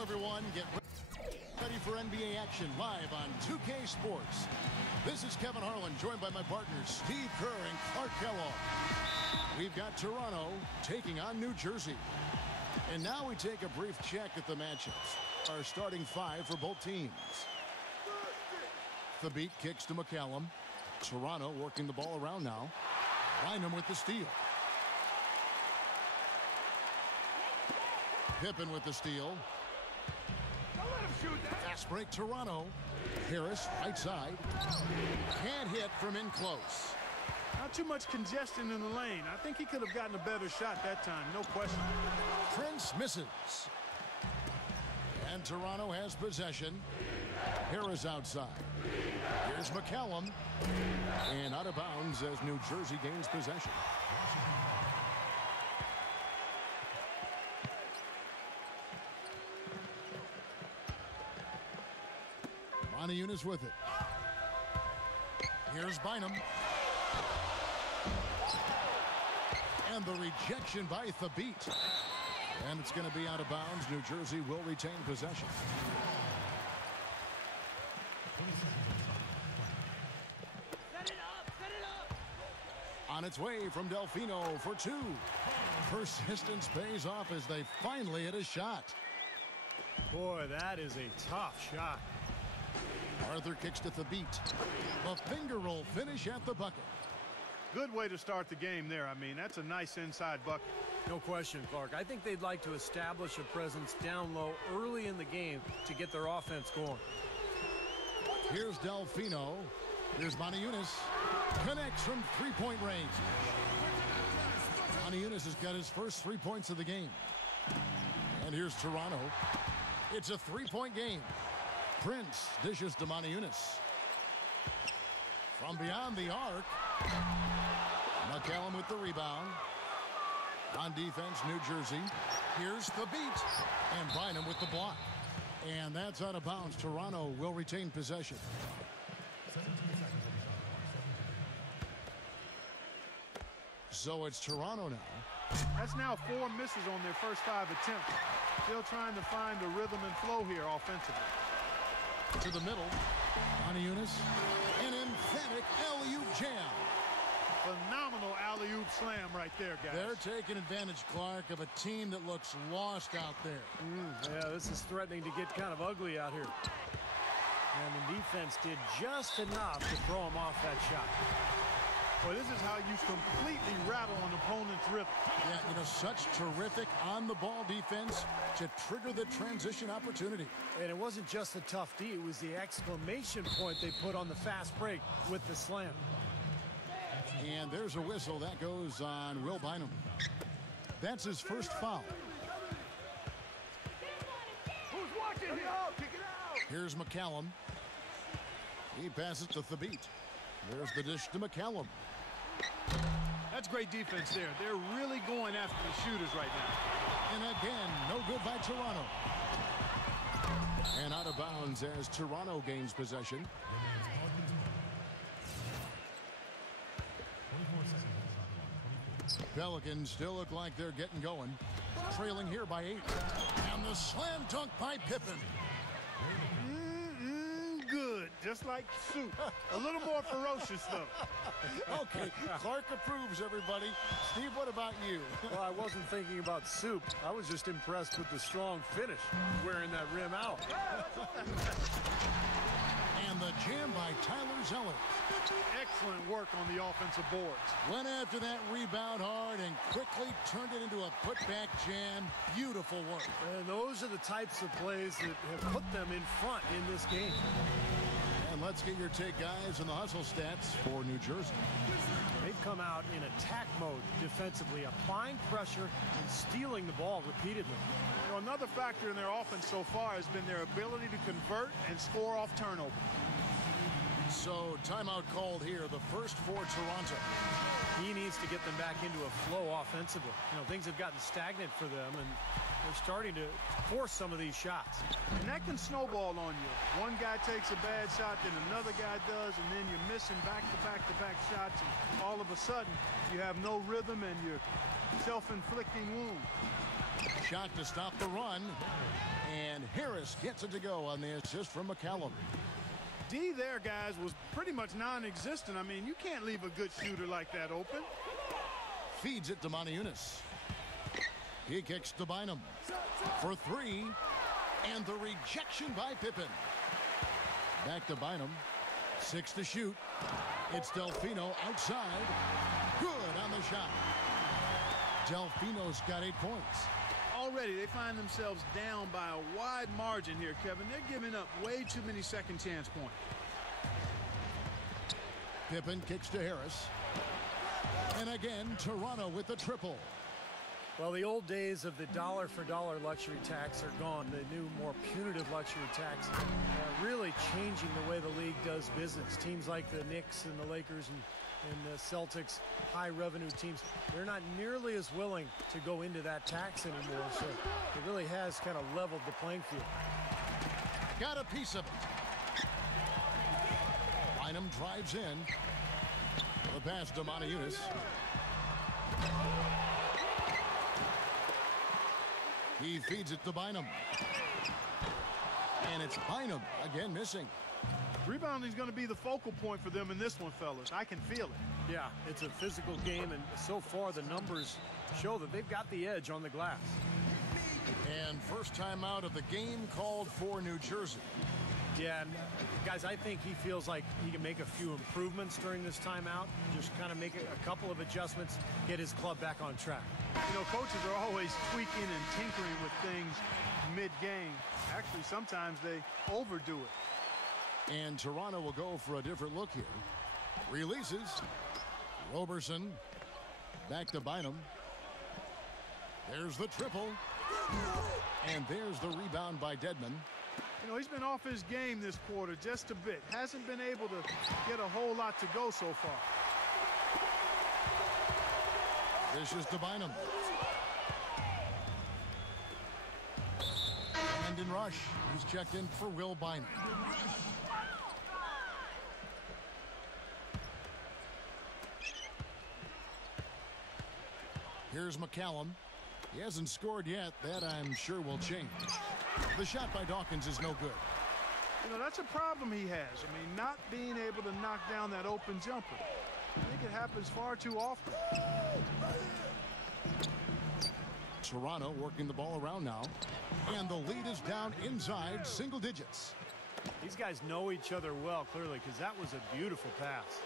Hello, everyone. Get ready for NBA action live on 2K Sports. This is Kevin Harlan, joined by my partners Steve Kerr and Clark Kellogg. We've got Toronto taking on New Jersey. And now we take a brief check at the matchups. Our starting five for both teams. The beat kicks to McCallum. Toronto working the ball around now. Bynum with the steal. Pippen with the steal. Don't let him shoot that. Fast break Toronto. Harris right side. Can't hit from in close. Not too much congestion in the lane. I think he could have gotten a better shot that time, no question. Prince misses. And Toronto has possession. Harris outside. Here's McCallum. And out of bounds as New Jersey gains possession. Yunus with it. Here's Bynum. And the rejection by Thabit. And it's going to be out of bounds. New Jersey will retain possession. Set it up. On its way from Delfino for two. Persistence pays off as they finally hit a shot. Boy, that is a tough shot. Arthur kicks to Thabit. A finger roll finish at the bucket. Good way to start the game there. I mean, that's a nice inside bucket. No question, Clark. I think they'd like to establish a presence down low early in the game to get their offense going. Here's Delfino. Here's Yunus. Connects from three-point range. Yunus has got his first 3 points of the game. And here's Toronto. It's a three-point game. Prince dishes to Yunus. From beyond the arc. McCallum with the rebound. On defense, New Jersey. Here's Thabit. And Bynum with the block. And that's out of bounds. Toronto will retain possession. So it's Toronto now. That's now 4 misses on their first 5 attempts. Still trying to find the rhythm and flow here offensively. To the middle. Yunus. An emphatic alley-oop jam. Phenomenal alley-oop slam right there, guys. They're taking advantage, Clark, of a team that looks lost out there. Yeah, this is threatening to get kind of ugly out here. And the defense did just enough to throw them off that shot. Well, this is how you completely rattle an opponent's rhythm. Yeah, such terrific on-the-ball defense to trigger the transition opportunity. And it wasn't just the tough D, it was the exclamation point they put on the fast break with the slam. And there's a whistle. That goes on Will Bynum. That's his first foul. Who's watching here? Kick it out. Here's McCallum. He passes to Thabit. There's the dish to McCallum. That's great defense there. They're really going after the shooters right now. And again, no good by Toronto. And out of bounds as Toronto gains possession. Pelicans still look like they're getting going. Trailing here by 8. And the slam dunk by Pippen. Good, just like soup. A little more ferocious, though. Okay, Clark approves, everybody. Steve, what about you? Well, I wasn't thinking about soup. I was just impressed with the strong finish, wearing that rim out. And the jam by Tyler Zeller. Excellent work on the offensive boards. Went after that rebound hard and quickly turned it into a putback jam. Beautiful work. And those are the types of plays that have put them in front in this game. And let's get your take, guys, on the hustle stats for New Jersey. They've come out in attack mode defensively, applying pressure and stealing the ball repeatedly. Another factor in their offense so far has been their ability to convert and score off turnover. So timeout called here, the first for Toronto. He needs to get them back into a flow offensively. Things have gotten stagnant for them, and they're starting to force some of these shots. And that can snowball on you. One guy takes a bad shot, then another guy does, and then you're missing back-to-back-to-back shots, and all of a sudden you have no rhythm and you're self-inflicting wound. Shot to stop the run. And Harris gets it to go on the assist from McCallum. D there, guys, was pretty much non-existent. I mean, you can't leave a good shooter like that open. Feeds it to Moniunas. He kicks to Bynum for three. And the rejection by Pippen. Back to Bynum. 6 to shoot. It's Delfino outside. Good on the shot. Delfino's got 8 points. Already they find themselves down by a wide margin here, Kevin. They're giving up way too many second chance points. Pippen kicks to Harris. And again, Toronto with the triple. Well, the old days of the dollar-for-dollar luxury tax are gone. The new, more punitive luxury tax really changing the way the league does business. Teams like the Knicks and the Lakers and the Celtics, high-revenue teams, they're not nearly as willing to go into that tax anymore. So it really has kind of leveled the playing field. Got a piece of it. Bynum drives in. The pass to Moniunas. He feeds it to Bynum. And it's Bynum again missing. Rebounding is going to be the focal point for them in this one, fellas. I can feel it. Yeah, it's a physical game, and so far the numbers show that they've got the edge on the glass. And first time out of the game called for New Jersey. Yeah, and guys, I think he feels like he can make a few improvements during this timeout. Just kind of make a couple of adjustments, get his club back on track. You know, coaches are always tweaking and tinkering with things mid-game. Actually, sometimes they overdo it. And Toronto will go for a different look here. Releases. Roberson. Back to Bynum. There's the triple. And there's the rebound by Dedmon. You know, he's been off his game this quarter just a bit. Hasn't been able to get a whole lot to go so far. This is to Bynum. And in rush, he's checked in for Will Bynum. Here's McCallum. He hasn't scored yet. That, I'm sure, will change. The shot by Dawkins is no good. You know, that's a problem he has. I mean, not being able to knock down that open jumper. I think it happens far too often. Toronto working the ball around now. And the lead is down inside single digits. These guys know each other well, clearly, because that was a beautiful pass.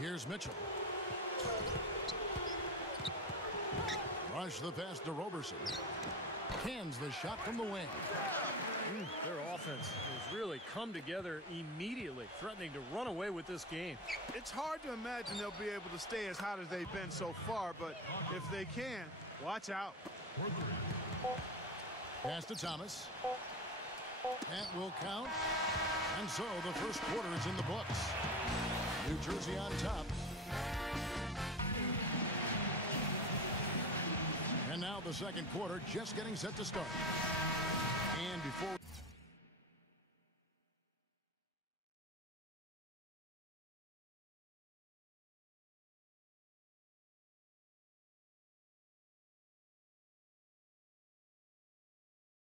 Here's Mitchell. Rush the pass to Roberson. Cans the shot from the wing. Their offense has really come together immediately, threatening to run away with this game. It's hard to imagine they'll be able to stay as hot as they've been so far, but if they can, watch out. Pass to Thomas. That will count. And so the first quarter is in the books. New Jersey on top. And now the second quarter just getting set to start. And before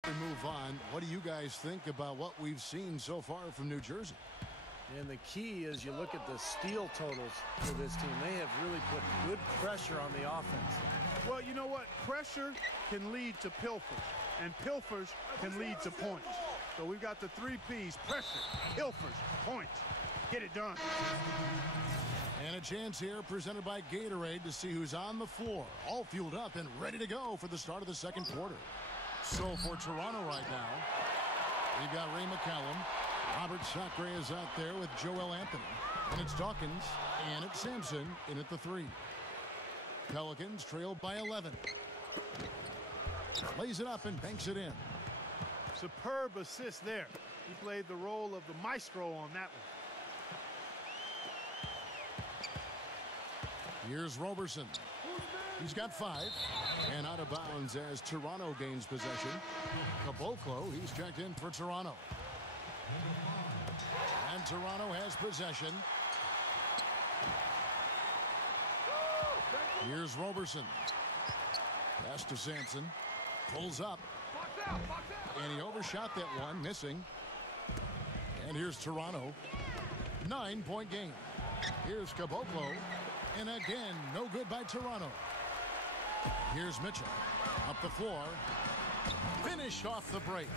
we move on, what do you guys think about what we've seen so far from New Jersey? And the key is you look at the steal totals for this team. They have really put good pressure on the offense. Well, you know what? Pressure can lead to pilfers, and pilfers can lead to points. So we've got the 3 Ps: pressure, pilfers, points. Get it done. And a chance here presented by Gatorade to see who's on the floor, all fueled up and ready to go for the start of the second quarter. So for Toronto right now, we've got Ray McCallum. Robert Sacre is out there with Joel Anthony. And it's Dawkins, and it's Sampson in at the 3. Pelicans trailed by 11. Lays it up and banks it in. Superb assist there. He played the role of the maestro on that one. Here's Roberson. He's got 5. And out of bounds as Toronto gains possession. Caboclo, he's checked in for Toronto. And Toronto has possession. Here's Roberson. Pass to Sampson. Pulls up. And he overshot that one, missing. And here's Toronto. 9-point game. Here's Caboclo. And again, no good by Toronto. Here's Mitchell. Up the floor. Finished off the break.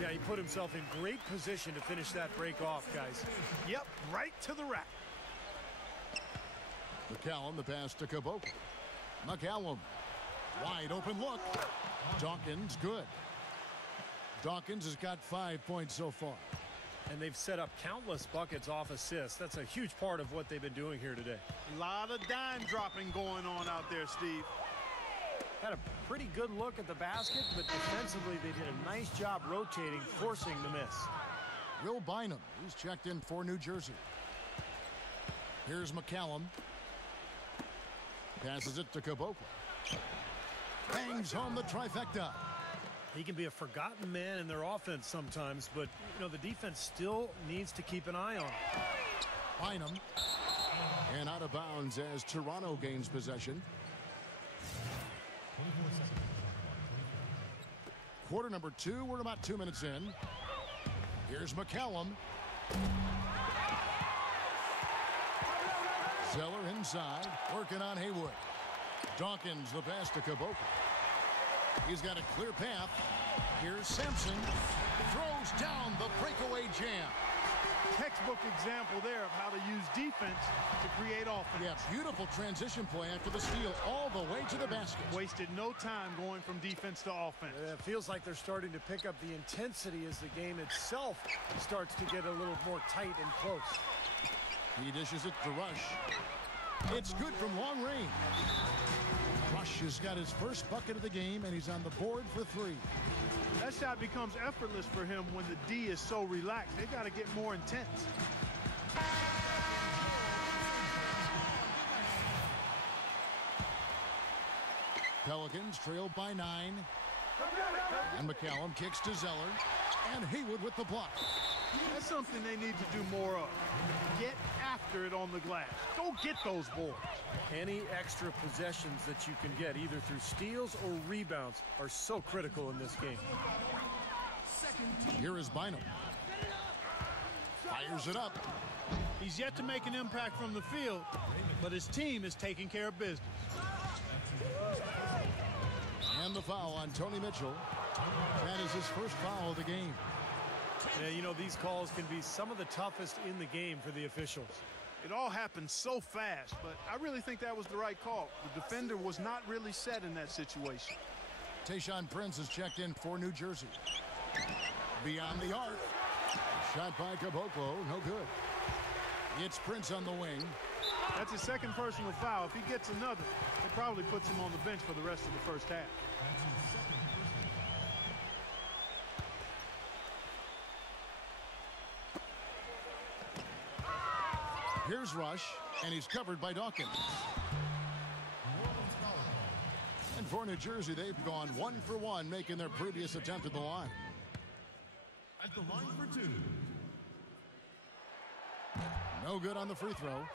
Yeah, he put himself in great position to finish that break off, guys. Yep, right to the rack. McCallum, the pass to Caboclo. McCallum. Wide open look. Dawkins, good. Dawkins has got 5 points so far. And they've set up countless buckets off assists. That's a huge part of what they've been doing here today. A lot of dime dropping going on out there, Steve. Had a pretty good look at the basket, but defensively they did a nice job rotating, forcing the miss. Will Bynum, he's checked in for New Jersey. Here's McCallum. Passes it to Caboclo. Bangs home the trifecta. He can be a forgotten man in their offense sometimes, but you know the defense still needs to keep an eye on him. Bynum. And out of bounds as Toronto gains possession. Quarter number 2, we're about 2 minutes in. Here's McCallum. Zeller inside, working on Haywood. Dawkins, the pass to Caboclo. He's got a clear path. Here's Sampson. Throws down the breakaway jam. Textbook example there of how to use defense to create offense. Yeah, beautiful transition play after the steal all the way to the basket. Wasted no time going from defense to offense. It feels like they're starting to pick up the intensity as the game itself starts to get a little more tight and close. He dishes it to Rush. It's good from long range. Rush has got his first bucket of the game, and he's on the board for 3. That shot becomes effortless for him when the D is so relaxed. They got to get more intense. Pelicans trail by 9. And McCallum kicks to Zeller. And Haywood with the block. That's something they need to do more of. Get after it on the glass. Go get those boards. Any extra possessions that you can get, either through steals or rebounds, are so critical in this game. Here is Bynum. Fires it up. He's yet to make an impact from the field, but his team is taking care of business. And the foul on Tony Mitchell. That is his first foul of the game. Yeah, you know, these calls can be some of the toughest in the game for the officials. It all happened so fast, but I really think that was the right call. The defender was not really set in that situation. Tayshaun Prince is checked in for New Jersey. Beyond the arc. Shot by Caboclo, no good. It's Prince on the wing. That's his second personal foul. If he gets another, it probably puts him on the bench for the rest of the first half. Here's Rush, and he's covered by Dawkins. And for New Jersey, they've gone 1 for 1, making their previous attempt at the line. At the line for 2. No good on the free throw.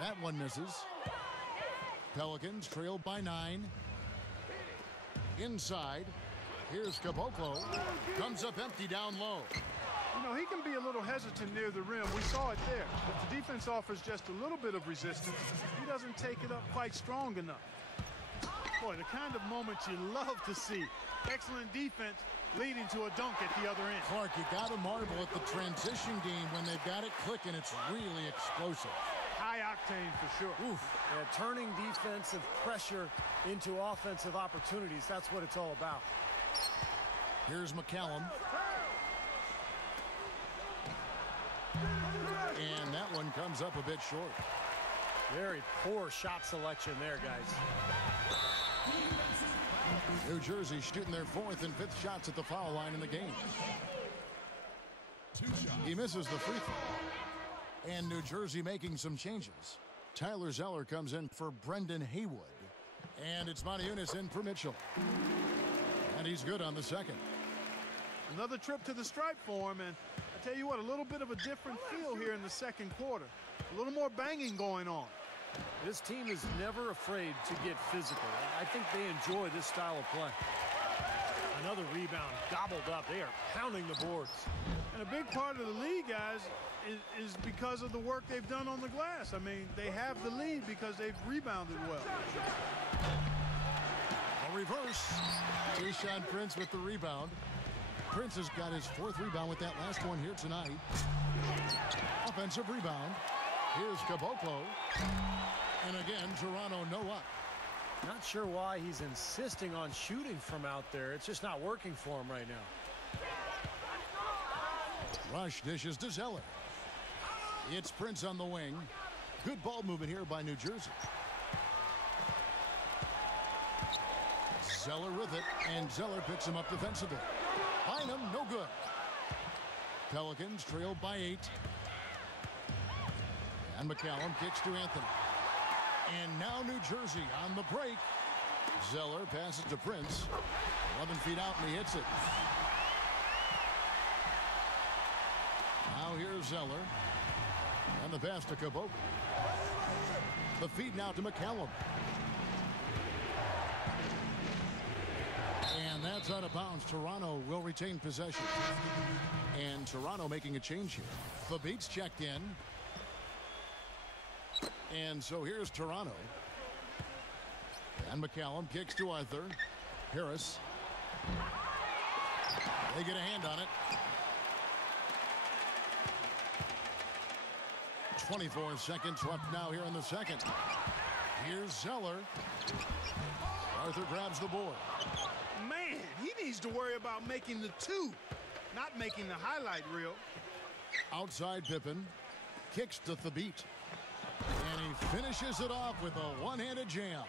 That one misses. Pelicans trailed by 9. Inside. Here's Caboclo. Comes up empty down low. You know, he can be a little hesitant near the rim. We saw it there. If the defense offers just a little bit of resistance, he doesn't take it up quite strong enough. Boy, the kind of moment you love to see. Excellent defense leading to a dunk at the other end. Clark, you got to marvel at the transition game when they've got it clicking. It's really explosive. High octane for sure. Oof. Yeah, turning defensive pressure into offensive opportunities. That's what it's all about. Here's McCallum. And that one comes up a bit short. Very poor shot selection there, guys. New Jersey shooting their 4th and 5th shots at the foul line in the game. 2 shots. He misses the free throw. And New Jersey making some changes. Tyler Zeller comes in for Brendan Haywood. And it's Montiunas in for Mitchell. And he's good on the second. Another trip to the stripe for him, and I tell you what, a little bit of a different feel here in the second quarter. A little more banging going on. This team is never afraid to get physical. I think they enjoy this style of play. Another rebound gobbled up. They are pounding the boards. And a big part of the lead, guys, is because of the work they've done on the glass. I mean, they have the lead because they've rebounded well. A reverse. Tayshaun Prince with the rebound. Prince has got his 4th rebound with that last one here tonight. Offensive rebound. Here's Caboclo. And again, Toronto no up. Not sure why he's insisting on shooting from out there. It's just not working for him right now. Rush dishes to Zeller. It's Prince on the wing. Good ball movement here by New Jersey. Zeller with it, and Zeller picks him up defensively. Bynum, no good. Pelicans trailed by 8. And McCallum kicks to Anthony. And now New Jersey on the break. Zeller passes to Prince. 11 feet out, and he hits it. Now here's Zeller. And the pass to Caboclo. The feed now to McCallum. And that's out of bounds. Toronto will retain possession. And Toronto making a change here. The beats checked in. And so here's Toronto. And McCallum kicks to Arthur. Harris. They get a hand on it. 24 seconds left now here in the second. Here's Zeller. Arthur grabs the board. Man, he needs to worry about making the 2, not making the highlight reel. Outside Pippen. Kicks to Thabit. And he finishes it off with a one-handed jam.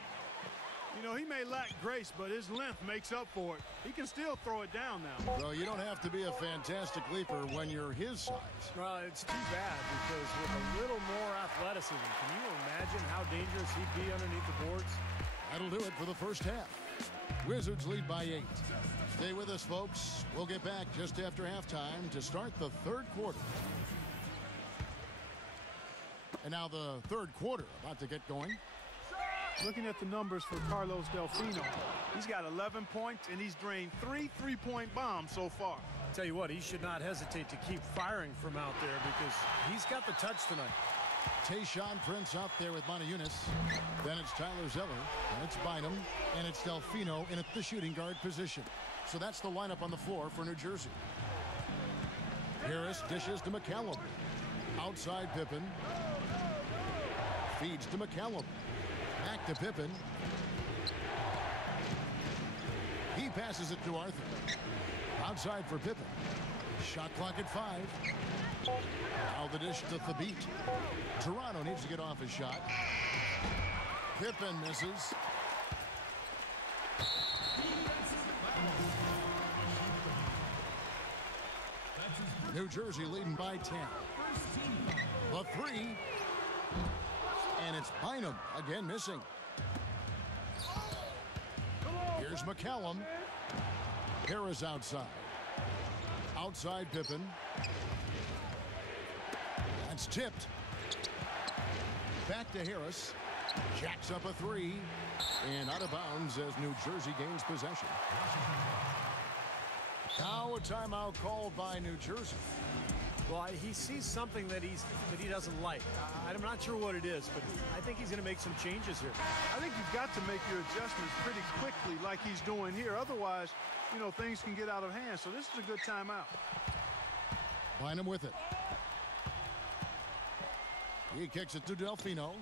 You know, he may lack grace, but his length makes up for it. He can still throw it down now. Well, you don't have to be a fantastic leaper when you're his size. Well, it's too bad because with a little more athleticism, can you imagine how dangerous he'd be underneath the boards? That'll do it for the first half. Wizards lead by 8. Stay with us, folks. We'll get back just after halftime to start the third quarter. And now the third quarter about to get going. Looking at the numbers for Carlos Delfino, he's got 11 points, and he's drained 3 three-point bombs so far. Tell you what, he should not hesitate to keep firing from out there because he's got the touch tonight. Tayshaun Prince out there with Montejunis. Then it's Tyler Zeller, and it's Bynum, and it's Delfino in at the shooting guard position. So that's the lineup on the floor for New Jersey. Harris dishes to McCallum. Outside Pippen. Feeds to McCallum. Back to Pippen. He passes it to Arthur. Outside for Pippen. Shot clock at 5. Now the dish to Thabit. Toronto needs to get off his shot. Pippen misses. New Jersey leading by 10. The 3. And it's Bynum again missing. Here's McCallum. Harris outside. Outside Pippen. That's tipped. Back to Harris. Jacks up a 3. And out of bounds as New Jersey gains possession. Now a timeout called by New Jersey. Well, he sees something that he doesn't like. I'm not sure what it is, but I think he's going to make some changes here. I think you've got to make your adjustments pretty quickly like he's doing here. Otherwise, you know, things can get out of hand. So this is a good timeout. Bynum with it. He kicks it to Delfino.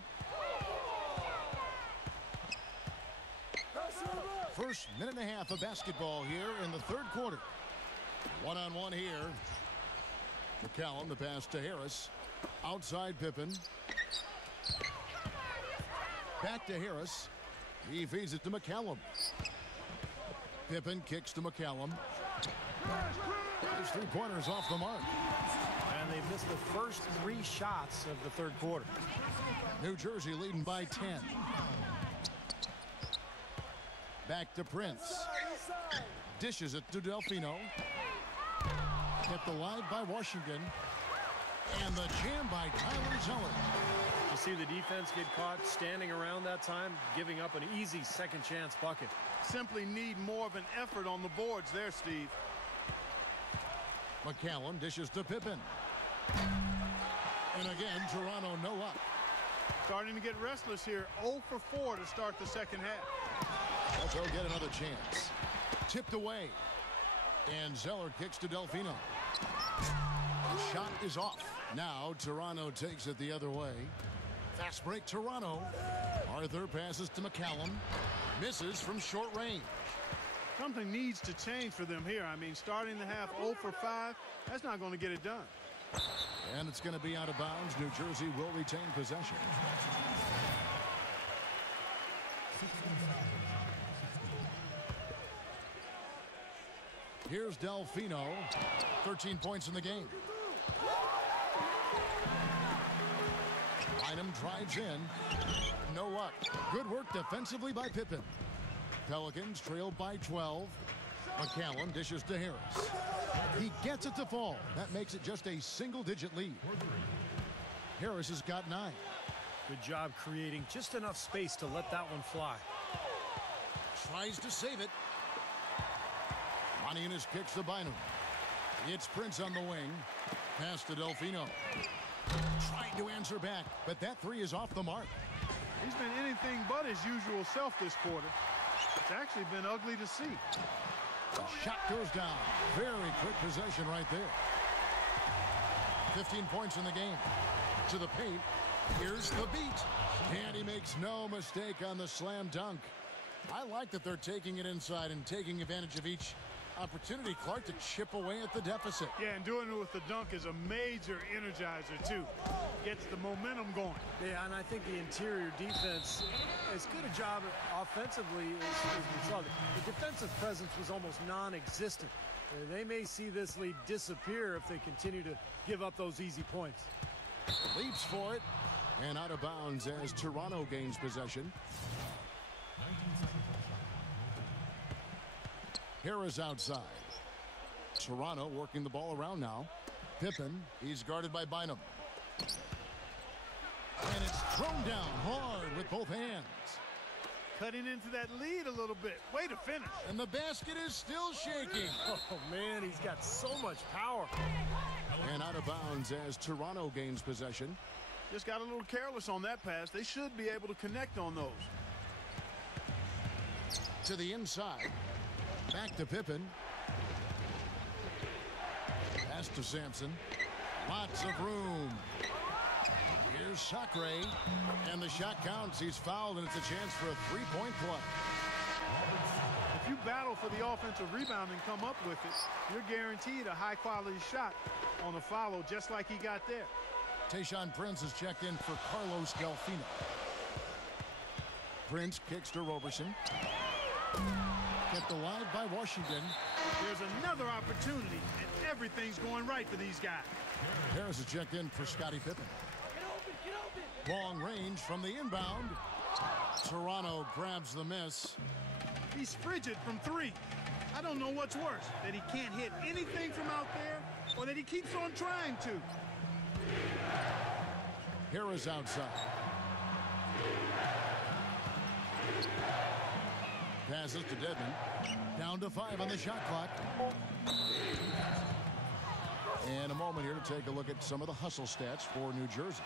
First minute and a half of basketball here in the third quarter. One-on-one here. McCallum, the pass to Harris. Outside Pippen. Back to Harris. He feeds it to McCallum. Pippen kicks to McCallum. His three-pointers off the mark. And they've missed the first 3 shots of the third quarter. New Jersey leading by 10. Back to Prince. Dishes it to Delfino. Kept alive by Washington. And the jam by Tyler Zeller. You see the defense get caught standing around that time, giving up an easy second chance bucket. Simply need more of an effort on the boards there, Steve. McCallum dishes to Pippen. And again, Toronto no up. Starting to get restless here. 0 for 4 to start the second half. But they'll get another chance. Tipped away. And Zeller kicks to Delfino. The shot is off. Now Toronto takes it the other way. Fast break Toronto. Arthur passes to McCallum. Misses from short range. Something needs to change for them here. I mean, starting the half 0 for 5, that's not going to get it done. And it's going to be out of bounds. New Jersey will retain possession. Here's Delfino. 13 points in the game. Bynum drives in. No luck. Good work defensively by Pippen. Pelicans trail by 12. McCallum dishes to Harris. He gets it to fall. That makes it just a single-digit lead. Harris has got 9. Good job creating just enough space to let that one fly. Tries to save it. Monahan's kicks to Bynum. It's Prince on the wing. Pass to Delfino. Trying to answer back, but that 3 is off the mark. He's been anything but his usual self this quarter. It's actually been ugly to see. The shot goes down. Very quick possession right there. 15 points in the game. To the paint. Here's the beat. And he makes no mistake on the slam dunk. I like that they're taking it inside and taking advantage of each opportunity, Clark, to chip away at the deficit. Yeah, and doing it with the dunk is a major energizer, too. Gets the momentum going. Yeah, and I think the interior defense, as good a job offensively as we saw. The defensive presence was almost non-existent. They may see this lead disappear if they continue to give up those easy points. Leaps for it, and out of bounds as Toronto gains possession. Harris outside. Toronto working the ball around now. Pippen, he's guarded by Bynum. And it's thrown down hard with both hands. Cutting into that lead a little bit. Way to finish. And the basket is still shaking. Oh, man, he's got so much power. And out of bounds as Toronto gains possession. Just got a little careless on that pass. They should be able to connect on those. To the inside. Back to Pippen. Pass to Sampson. Lots of room. Here's Sacre. And the shot counts. He's fouled, and it's a chance for a three-point play. If you battle for the offensive rebound and come up with it, you're guaranteed a high-quality shot on a follow, just like he got there. Tayshaun Prince is checked in for Carlos Delfino. Prince kicks to Roberson. Kept alive by Washington. There's another opportunity, and everything's going right for these guys. Harris is checked in for Scottie Pippen. Long range from the inbound. Toronto grabs the miss. He's frigid from 3. I don't know what's worse, that he can't hit anything from out there or that he keeps on trying to. Harris outside. Passes to Dedmon. Down to 5 on the shot clock. And a moment here to take a look at some of the hustle stats for New Jersey.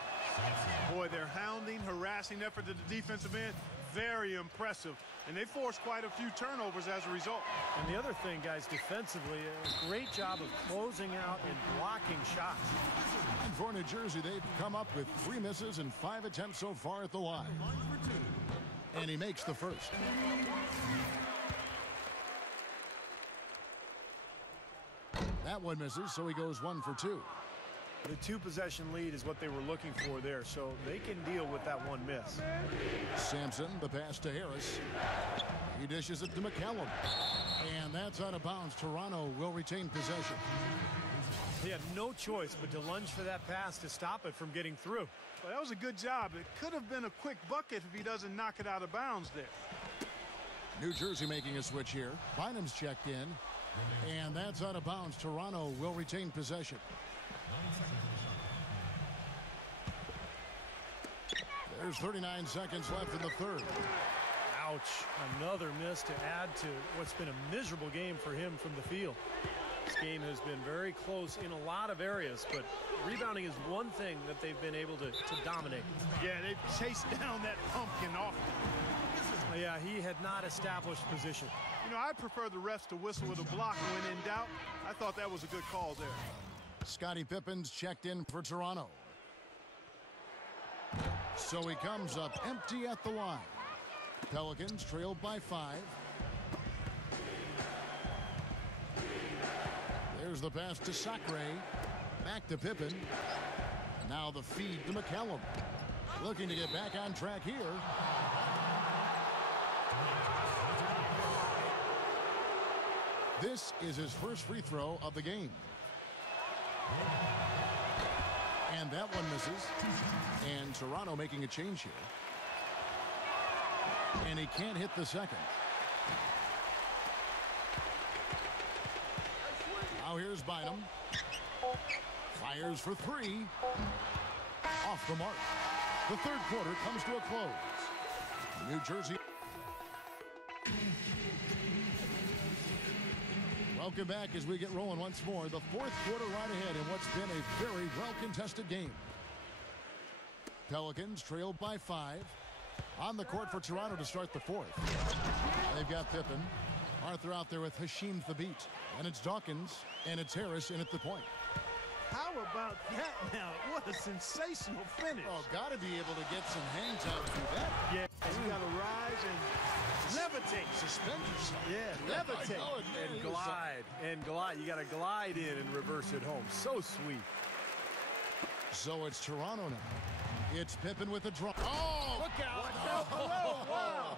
Boy, their hounding, harassing effort at the defensive end, very impressive. And they forced quite a few turnovers as a result. And the other thing, guys, defensively, a great job of closing out and blocking shots. And for New Jersey, they've come up with 3 misses and 5 attempts so far at the line. And he makes the first. That one misses, so he goes 1 for 2. The 2-possession lead is what they were looking for there, so they can deal with that one miss. Sampson, the pass to Harris. He dishes it to McCallum. And that's out of bounds. Toronto will retain possession. They had no choice but to lunge for that pass to stop it from getting through. Well, that was a good job. It could have been a quick bucket if he doesn't knock it out of bounds there. New Jersey making a switch here. Bynum's checked in. And that's that's out of bounds. Toronto will retain possession. There's 39 seconds left in the third. Ouch. Another miss to add to what's been a miserable game for him from the field. This game has been very close in a lot of areas, but rebounding is one thing that they've been able to dominate. Yeah, they've chased down that pumpkin often. Yeah, he had not established position. You know, I prefer the refs to whistle with a block when in doubt. I thought that was a good call there. Scottie Pippen's checked in for Toronto. So he comes up empty at the line. Pelicans trailed by 5. There's the pass to Sacre. Back to Pippen. Now the feed to McCallum. Looking to get back on track here. This is his first free throw of the game. And that one misses. And Toronto making a change here. And he can't hit the second. Now here's Bynum. Fires for 3. Off the mark. The third quarter comes to a close. New Jersey. Welcome back as we get rolling once more. The fourth quarter right ahead in what's been a very well-contested game. Pelicans trailed by 5. On the court for Toronto to start the fourth. They've got Pippen. Arthur out there with Hasheem Thabeet. And it's Dawkins. And it's Harris in at the point. How about that now? What a sensational finish. Oh, got to be able to get some hang time through that. Yeah, you got to rise and levitate. Suspend yourself. Yeah, levitate. And glide. And glide. You got to glide in and reverse it home. So sweet. So it's Toronto now. It's Pippen with a draw. Oh, look out. Oh, wow.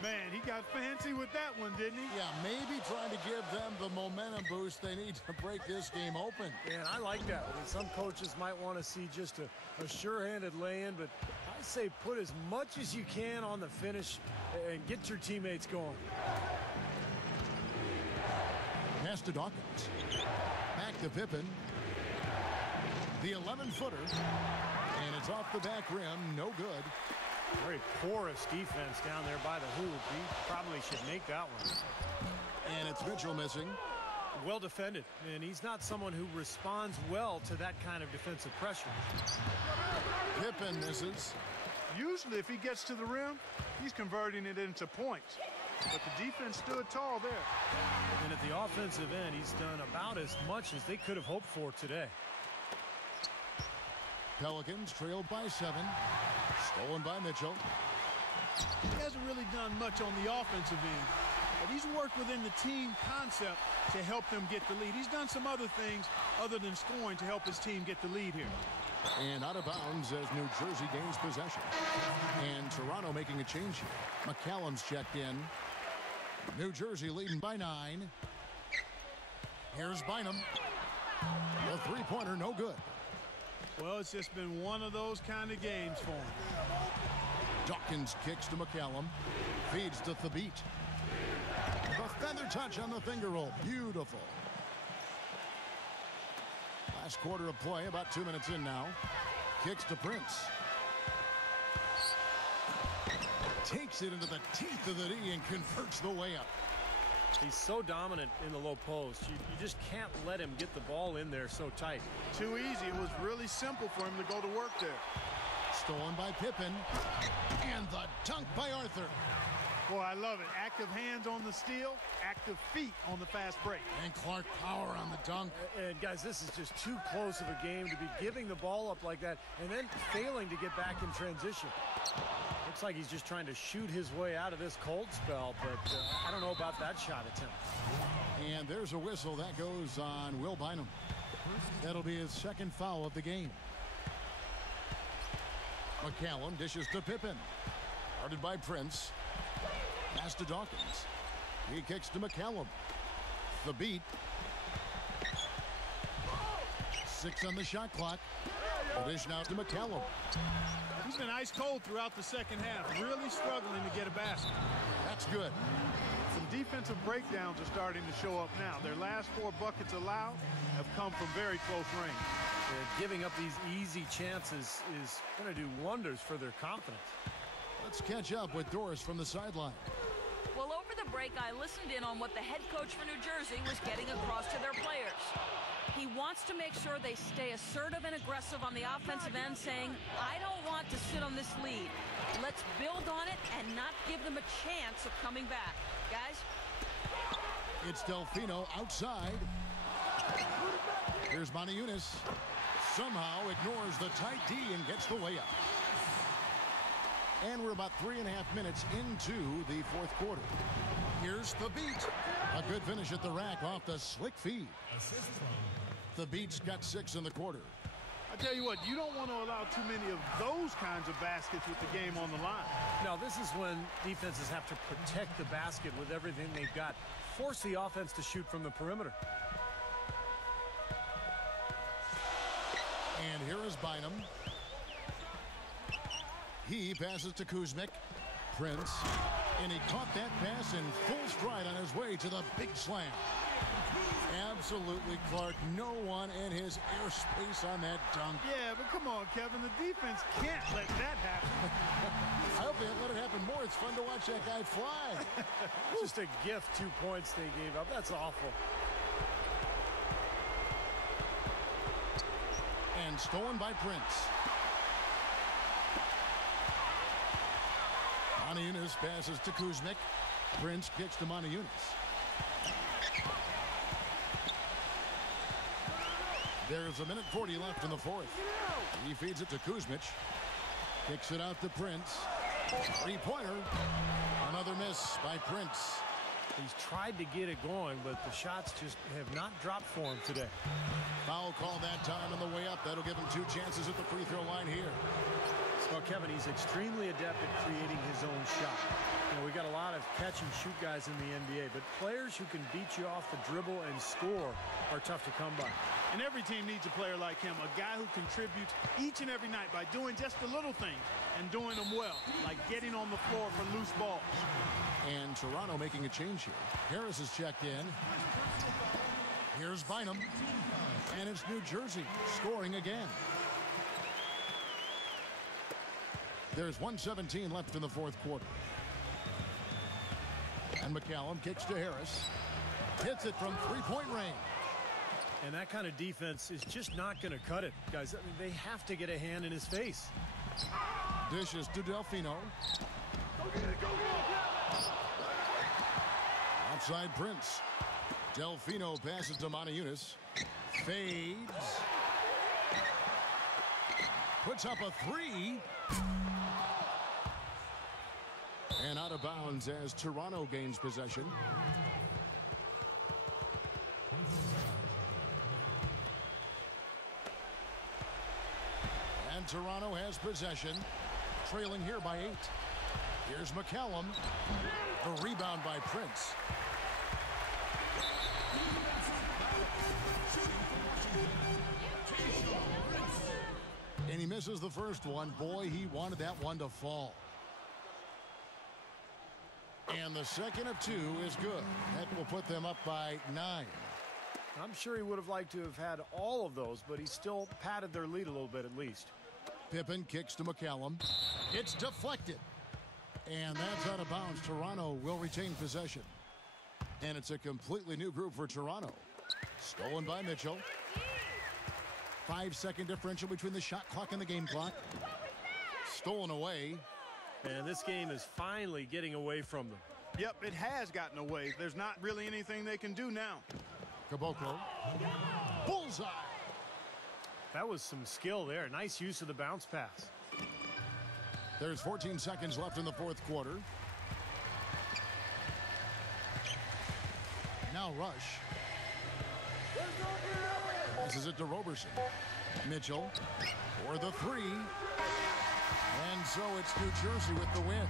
Man, he got fancy with that one, didn't he? Yeah, maybe trying to give them the momentum boost they need to break this game open. And I like that. I mean, some coaches might want to see just a sure-handed lay-in, but I say put as much as you can on the finish and get your teammates going. Pass to Dawkins. Back to Pippen. The 11-footer. And it's off the back rim. No good. Very porous defense down there by the hoop. He probably should make that one. And it's Mitchell missing. Well defended. And he's not someone who responds well to that kind of defensive pressure. Pippen misses. Usually if he gets to the rim, he's converting it into points. But the defense stood tall there. And at the offensive end, he's done about as much as they could have hoped for today. Pelicans trailed by 7. Stolen by Mitchell. He hasn't really done much on the offensive end, but he's worked within the team concept to help them get the lead. He's done some other things other than scoring to help his team get the lead here. And out of bounds as New Jersey gains possession. And Toronto making a change here. McCallum's checked in. New Jersey leading by 9. Here's Bynum. The three-pointer no good. Well, it's just been one of those kind of games for him. Dawkins kicks to McCallum. Feeds to Thabeet. The feather touch on the finger roll. Beautiful. Last quarter of play, about 2 minutes in now. Kicks to Prince. Takes it into the teeth of the D and converts the layup. He's so dominant in the low post. You just can't let him get the ball in there so tight. Too easy. It was really simple for him to go to work there. Stolen by Pippen. And the dunk by Arthur. Boy, I love it. Active hands on the steal, active feet on the fast break. And Clark power on the dunk. And guys, this is just too close of a game to be giving the ball up like that and then failing to get back in transition. Looks like he's just trying to shoot his way out of this cold spell, but I don't know about that shot attempt. And there's a whistle. That goes on Will Bynum. That'll be his second foul of the game. McCallum dishes to Pippen. Guarded by Prince. Pass to Dawkins. He kicks to McCallum. The beat. 6 on the shot clock. The dish now to McCallum. He's been ice cold throughout the second half, really struggling to get a basket. That's good. Some Some defensive breakdowns are starting to show up now. Their last 4 buckets allowed have come from very close range. Giving up these easy chances is going to do wonders for their confidence. Let's catch up with Doris from the sideline. Well, over the break, I listened in on what the head coach for New Jersey was getting across to their players. He wants to make sure they stay assertive and aggressive on the offensive end, saying, I don't want to sit on this lead. Let's build on it and not give them a chance of coming back. Guys? It's Delfino outside. Here's Moniunas. Somehow ignores the tight D and gets the layup. And we're about 3.5 minutes into the fourth quarter. Here's the beat. A good finish at the rack off the slick feed. The Beats got 6 in the quarter. I tell you what, you don't want to allow too many of those kinds of baskets with the game on the line. Now, this is when defenses have to protect the basket with everything they've got. Force the offense to shoot from the perimeter. And here is Bynum. He passes to Kuzmic. Prince. And he caught that pass in full stride on his way to the big slam. Absolutely, Clark. No one in his airspace on that dunk. Yeah, but come on, Kevin. The defense can't let that happen. I hope they let it happen more. It's fun to watch that guy fly. Just a gift, 2 points they gave up. That's awful. And stolen by Prince. Moniunas passes to Kuzmic. Prince kicks to Moniunas. There's 1:40 left in the fourth. He feeds it to Kuzmic. Kicks it out to Prince. Three-pointer. Another miss by Prince. He's tried to get it going, but the shots just have not dropped for him today. Foul call that time on the way up. That'll give him 2 chances at the free throw line here. Well, Kevin, he's extremely adept at creating his own shot. You know, we got a lot of catch-and-shoot guys in the NBA, but players who can beat you off the dribble and score are tough to come by. And every team needs a player like him, a guy who contributes each and every night by doing just the little things and doing them well, like getting on the floor for loose balls. And Toronto making a change here. Harris is checked in. Here's Bynum. And it's New Jersey scoring again. There's 1:17 left in the fourth quarter. And McCallum kicks to Harris. Hits it from three-point range. And that kind of defense is just not going to cut it, guys. I mean, they have to get a hand in his face. Dishes to Delfino. Outside Prince. Delfino passes to Moniunas. Fades. Puts up a 3. And out of bounds as Toronto gains possession. And Toronto has possession, trailing here by 8. Here's McCallum. The rebound by Prince. And he misses the first one. Boy, he wanted that one to fall. And the second of 2 is good. That will put them up by 9. I'm sure he would have liked to have had all of those, but he still padded their lead a little bit at least. Pippen kicks to McCallum. It's deflected. And that's out of bounds. Toronto will retain possession. And it's a completely new group for Toronto. Stolen by Mitchell. 5-second differential between the shot clock and the game clock. Stolen away. And this game is finally getting away from them. Yep, it has gotten away. There's not really anything they can do now. Caboclo. Bullseye. That was some skill there. Nice use of the bounce pass. There's 14 seconds left in the fourth quarter. Now Rush. Passes it to Roberson. Mitchell for the 3. And so it's New Jersey with the win.